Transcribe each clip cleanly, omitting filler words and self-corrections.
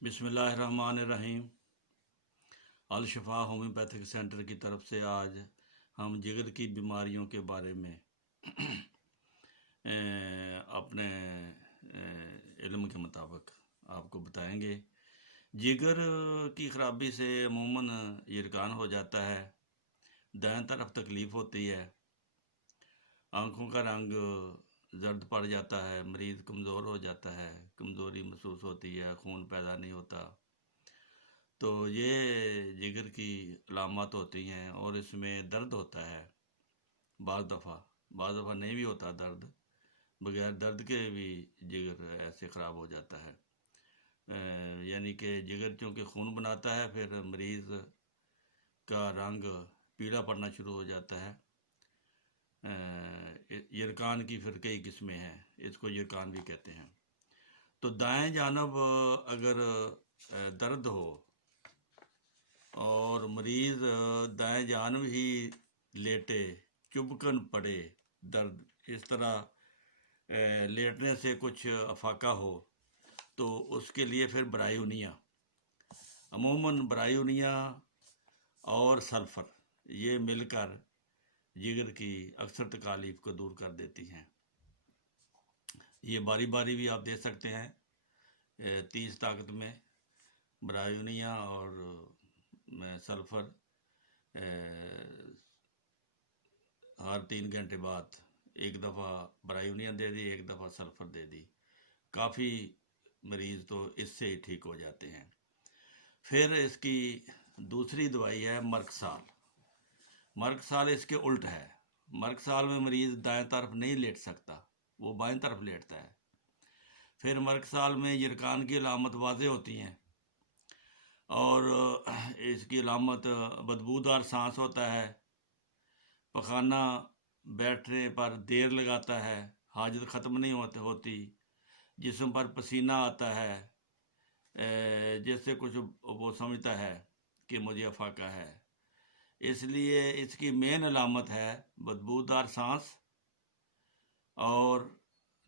बिस्मिल्लाहिर्रहमानिर्रहीम। अल शिफा homeopathic centre की तरफ से आज हम जिगर की बीमारियों के बारे में अपने इल्म के मुताबिक आपको बताएंगे। जिगर की ख़राबी से अमूमन यरकान हो जाता है, दाएं तरफ तकलीफ़ होती है, आँखों का रंग जर्द पड़ जाता है, मरीज़ कमज़ोर हो जाता है, कमज़ोरी महसूस होती है, खून पैदा नहीं होता। तो ये जिगर की अलामत होती हैं और इसमें दर्द होता है। बाज़ दफ़ा नहीं भी होता दर्द, बगैर दर्द के भी जिगर ऐसे ख़राब हो जाता है। यानी कि जिगर चूँकि खून बनाता है, फिर मरीज़ का रंग पीला पड़ना शुरू हो जाता है। यरकान की फिर कई किस्में हैं, इसको यरकान भी कहते हैं। तो दाएं जानब अगर दर्द हो और मरीज़ दाएं जानब ही लेटे, चुभकन पड़े, दर्द इस तरह लेटने से कुछ अफाका हो, तो उसके लिए फिर ब्रायोनिया, अमूमन ब्रायोनिया और सल्फ़र ये मिलकर जिगर की अक्सर तकालीफ को दूर कर देती हैं। ये बारी बारी भी आप दे सकते हैं, 30 ताकत में ब्रायोनिया और सल्फ़र हर 3 घंटे बाद एक दफ़ा ब्रायोनिया दे दी, एक दफ़ा सल्फ़र दे दी। काफ़ी मरीज़ तो इससे ही ठीक हो जाते हैं। फिर इसकी दूसरी दवाई है मर्कसाल। मर्कसाल इसके उल्ट है। मर्कसाल में मरीज़ दाएं तरफ नहीं लेट सकता, वो बाएं तरफ लेटता है। फिर मर्कसाल में यरकान की अलामत वाज़े होती हैं और इसकी अलामत बदबूदार सांस होता है, पखाना बैठने पर देर लगाता है, हाजत ख़त्म नहीं होती, जिस्म पर पसीना आता है, जैसे कुछ वो समझता है कि मुझे अफाका है। इसलिए इसकी मेन अलामत है बदबूदार सांस और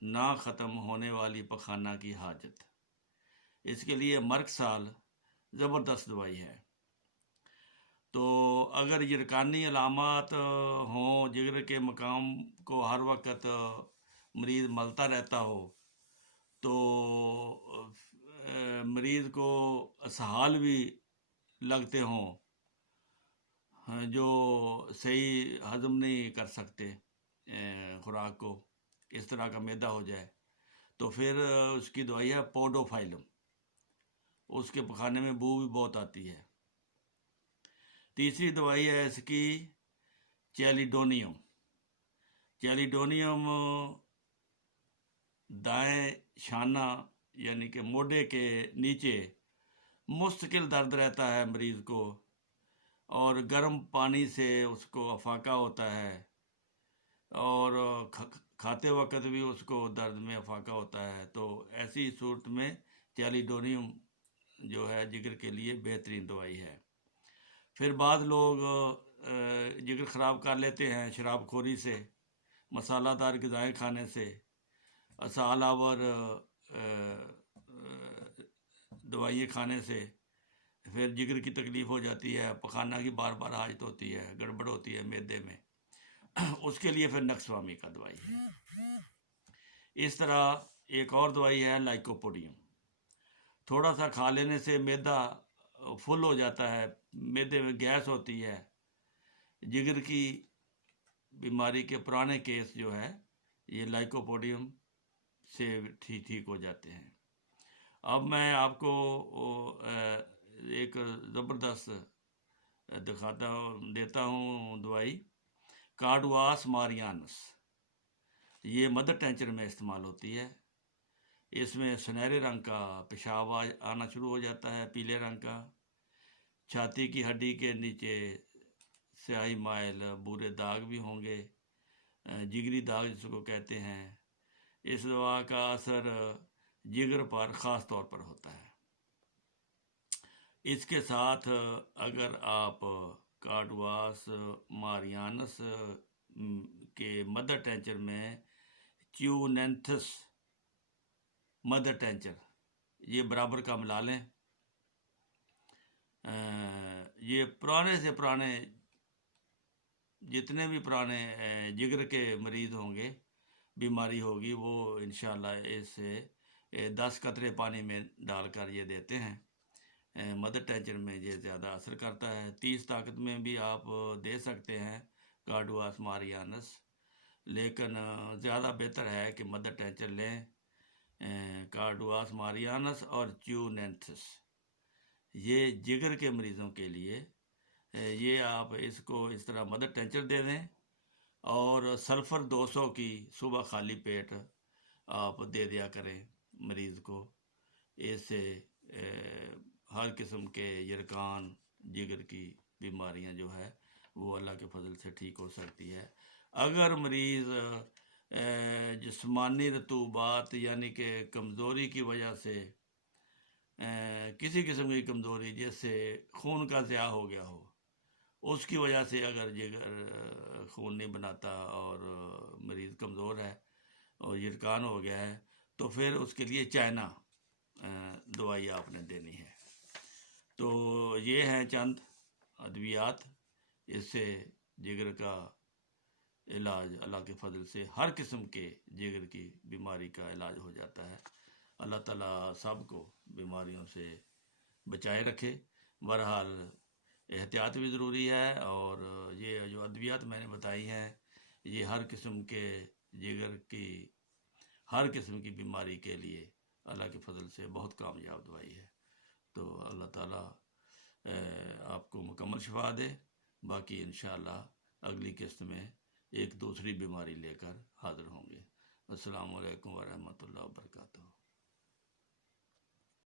ना ख़त्म होने वाली पखाना की हाजत। इसके लिए मर्कसाल ज़बरदस्त दवाई है। तो अगर यरकानी अलामत हों, जिगर के मकाम को हर वक्त मरीज़ मलता रहता हो, तो मरीज़ को असहाल भी लगते हों, जो सही हज़म नहीं कर सकते खुराक को, इस तरह का मैदा हो जाए, तो फिर उसकी दवाई है पोडोफाइलम। उसके पखाने में बू भी बहुत आती है। तीसरी दवाई है इसकी चैलिडोनियम। चैलिडोनियम दाएं शाना यानी कि मोढे के नीचे मुस्तकिल दर्द रहता है मरीज़ को, और गर्म पानी से उसको अफाका होता है, और खाते वक्त भी उसको दर्द में अफाका होता है। तो ऐसी सूरत में चैलिडोनियम जो है जिगर के लिए बेहतरीन दवाई है। फिर बाद लोग जिगर ख़राब कर लेते हैं शराबखोरी से, मसालादार ग़िज़ाएँ खाने से, असाल आवर दवाइयाँ खाने से। फिर जिगर की तकलीफ़ हो जाती है, पखाना की बार बार हाजत होती है, गड़बड़ होती है मैदे में। उसके लिए फिर नक्सवामी का दवाई है। इस तरह एक और दवाई है लाइकोपोडियम। थोड़ा सा खा लेने से मैदा फुल हो जाता है, मैदे में गैस होती है। जिगर की बीमारी के पुराने केस जो है ये लाइकोपोडियम से ठीक हो जाते हैं। अब मैं आपको एक ज़बरदस्त देता हूँ दवाई, कार्डुआस मारियानस। ये मदर टेंचर में इस्तेमाल होती है। इसमें सुनहरे रंग का पेशाब आना शुरू हो जाता है, पीले रंग का। छाती की हड्डी के नीचे स्याही माइल बुरे दाग भी होंगे, जिगरी दाग जिसको कहते हैं। इस दवा का असर जिगर पर ख़ास तौर पर होता है। इसके साथ अगर आप कार्डुआस मारियानस के मदर टेंचर में च्यूनेंथस मदर टेंचर ये बराबर का मिला लें, ये पुराने से पुराने जितने भी पुराने जिगर के मरीज़ होंगे, बीमारी होगी, वो इंशाल्लाह इसे 10 कतरे पानी में डालकर ये देते हैं। मदर टेंचर में ये ज़्यादा असर करता है। 30 ताकत में भी आप दे सकते हैं कार्डुआस मारियानस, लेकिन ज़्यादा बेहतर है कि मदर टेंचर लें। कार्डुआस मारियानस और च्यूनेंथस, ये जिगर के मरीज़ों के लिए ये आप इसको इस तरह मदर टेंचर दे दें और सल्फ़र 200 की सुबह खाली पेट आप दे दिया करें मरीज़ को। इससे हर किस्म के यरकान, जिगर की बीमारियां जो है वो अल्लाह के फजल से ठीक हो सकती है। अगर मरीज़ जिस्मानी रतूबात यानी कि कमज़ोरी की वजह से किसी किस्म की कमज़ोरी, जैसे खून का ज़िया हो गया हो, उसकी वजह से अगर जिगर खून नहीं बनाता और मरीज़ कमज़ोर है और यरकान हो गया है, तो फिर उसके लिए चाइना दवाई आपने देनी है। तो ये हैं चंद अद्वियात, इससे जिगर का इलाज अल्लाह के फजल से हर किस्म के जिगर की बीमारी का इलाज हो जाता है। अल्लाह ताला सब को बीमारियों से बचाए रखे। बहरहाल एहतियात भी ज़रूरी है, और ये जो अद्वियात मैंने बताई हैं ये हर किस्म के जिगर की हर किस्म की बीमारी के लिए अल्लाह के फजल से बहुत कामयाब दवाई है। तो अल्लाह ताला आपको मुकम्मल शिफा दे। बाकी इंशाअल्लाह अगली किस्त में एक दूसरी बीमारी लेकर हाज़िर होंगे। अस्सलामु अलैकुम वरहमतुल्लाहि वबरकातुहू।